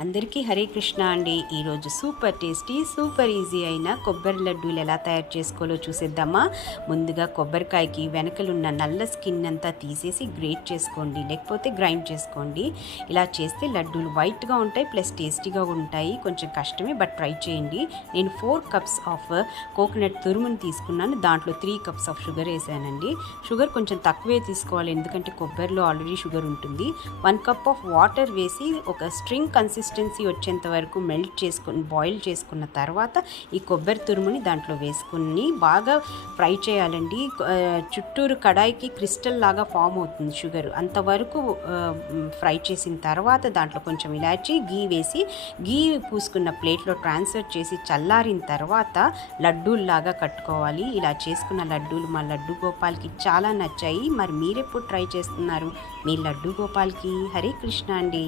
అందరికీ హరే కృష్ణ అండి. ఈరోజు సూపర్ టేస్టీ సూపర్ ఈజీ అయిన కొబ్బరి లడ్డూలు ఎలా తయారు చేసుకోవాలో చూసేద్దామా. ముందుగా కొబ్బరికాయకి వెనకలున్న నల్ల స్కిన్ అంతా తీసేసి గ్రేట్ చేసుకోండి, లేకపోతే గ్రైండ్ చేసుకోండి. ఇలా చేస్తే లడ్డూలు వైట్గా ఉంటాయి, ప్లస్ టేస్టీగా ఉంటాయి. కొంచెం కష్టమే, బట్ ట్రై చేయండి. నేను 4 కప్స్ ఆఫ్ కోకోనట్ తురుముని తీసుకున్నాను. దాంట్లో 3 కప్స్ ఆఫ్ షుగర్ వేసానండి. షుగర్ కొంచెం తక్కువే తీసుకోవాలి, ఎందుకంటే కొబ్బరిలో ఆల్రెడీ షుగర్ ఉంటుంది. 1 కప్ ఆఫ్ వాటర్ వేసి ఒక స్ట్రింగ్ కన్సిస్టెన్సీ వచ్చేంత వరకు మెల్ట్ చేసుకుని బాయిల్ చేసుకున్న తర్వాత ఈ కొబ్బరి తురుముని దాంట్లో వేసుకుని బాగా ఫ్రై చేయాలండి. చుట్టూరు కడాయికి క్రిస్టల్ లాగా ఫామ్ అవుతుంది షుగర్. అంతవరకు ఫ్రై చేసిన తర్వాత దాంట్లో కొంచెం ఇలాచి గీ వేసి గీ పూసుకున్న ప్లేట్లో ట్రాన్స్ఫర్ చేసి చల్లారిన తర్వాత లడ్డూల్లాగా కట్టుకోవాలి. ఇలా చేసుకున్న లడ్డూలు మా లడ్డు గోపాల్కి చాలా నచ్చాయి. మరి మీరెప్పుడు ట్రై చేస్తున్నారు? మీ లడ్డు గోపాల్కి హరే కృష్ణ అండి.